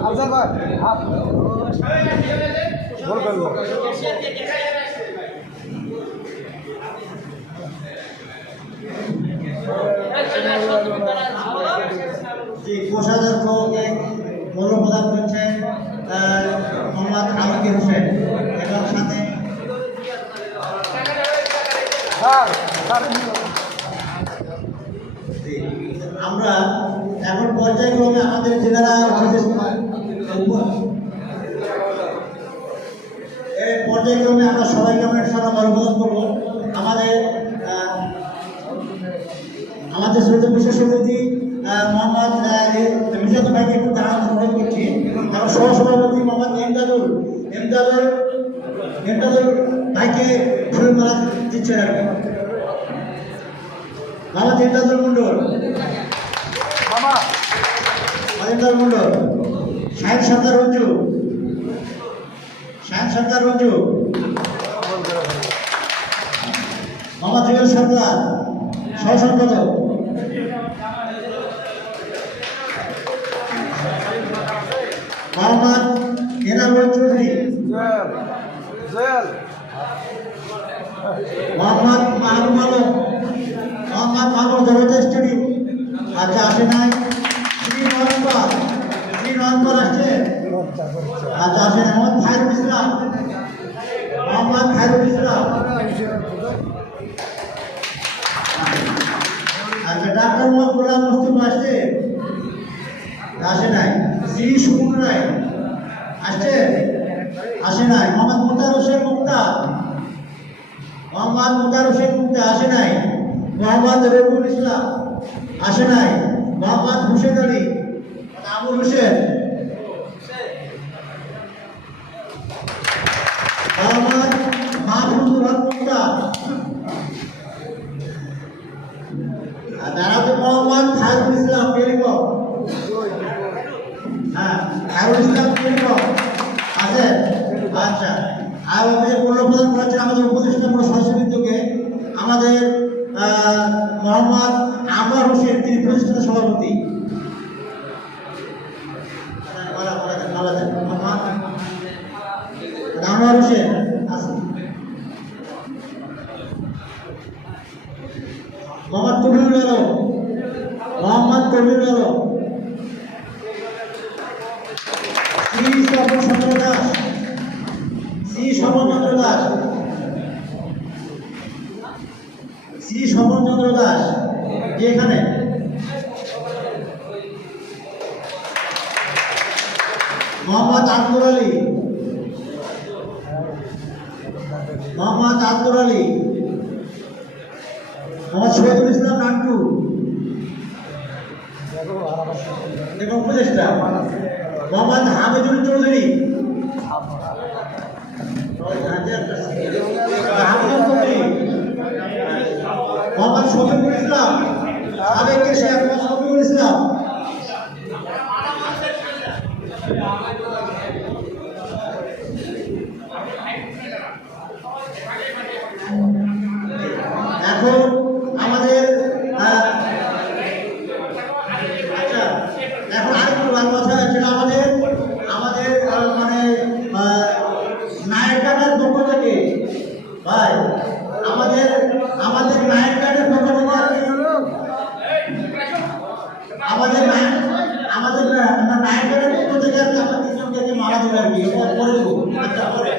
अफजल भाई आप बोल कर लो। কোষাধ্যক্ষকে মূল্য প্রদান করছেন মোহাম্মদ আলমগীর হোসেন এবং সাথে আমরা এখন পর্যায়ক্রমে আমাদের জেলারা পর্যায়ক্রমে আমরা সবাইকে আমরা ইনশাআল্লাহ মরুমত করবো। আমাদের শ্রোত বিশেষ অতিথি মোহাম্মদ মিজাদ ভাইকে একটু দাঁড়ানো অনুরোধ করছি এবং সহসভাপতি মোহাম্মদ এমদাদুল ভাইকে ফুলমালা দিচ্ছে রাখবেন। মোহাম্মদ এমদাদুল মন্ডল শাহিন সরকার রঞ্জু মোহাম্মদ রিয়াল সরকার সহসম্পাদক মোহাম্মদ এনামুল চৌধুরী মোহাম্মদ মাহবুব আলম দরজা স্টুডিও আচ্ছা আসে নাই শ্রী নয়নপর আসছে আচ্ছা আসে নাই মোহাম্মদ খায়রুল ইসলাম আচ্ছা ডাক্তার মোহাম্মদ গোলাম মুস্তফা আসছে আসে নাই শ্রী সুমন রায় আসে নাই মোহাম্মদ মুতার হোসেন মুক্তা আসে নাই মোহাম্মদ রবিউল ইসলাম আসে নাই মোহাম্মদ হোসেন আলী আবুল হোসেন মোহাম্মদ মাহফুজুর হক মুক্তা দাঁড়াতে মোহাম্মদ খায়রুল ইসলাম টেলিকম খায়রুল ইসলাম টেলিকম আছে আচ্ছা আর আমাদের মূল্য প্রদান করেছেন আমাদের উপদেষ্টা সদস্যবৃন্দকে আমাদের মোহাম্মদ আনোয়ার হোসেন তিনি প্রতিষ্ঠাতা সভাপতি আনোয়ার হোসেন মোহাম্মদ কবিরুল আলম শ্রী স্বপন চন্দ্র দাস এখানে মোহাম্মদ আব্দুর আলী মোহাম্মদ শহীদুল ইসলাম নান্টু এবং উপদেষ্টা মোহাম্মদ হামিদুল চৌধুরী মোহাম্মদ শফিকুল ইসলাম সাবেক শেখ শফিকুল ইসলাম এখন আমাদের এখন আরেকটু কথা যেটা আমাদের মানে নায়ক কাটার পক্ষ থেকে ভাই আমাদের নায়ক কাটার পক্ষ থেকে আমাদের নায়ক কাটার পক্ষ থেকে আমরা তিনজনকে মারা দেবো আর কি পরে দেবো আচ্ছা পরে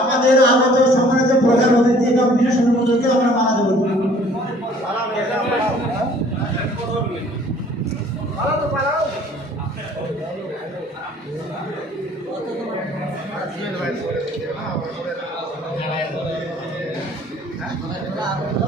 আমাদের আগত সম্মানিত প্রধান অতিথি এবং বিশেষ অনুমোদনকে আমরা মানা দেব।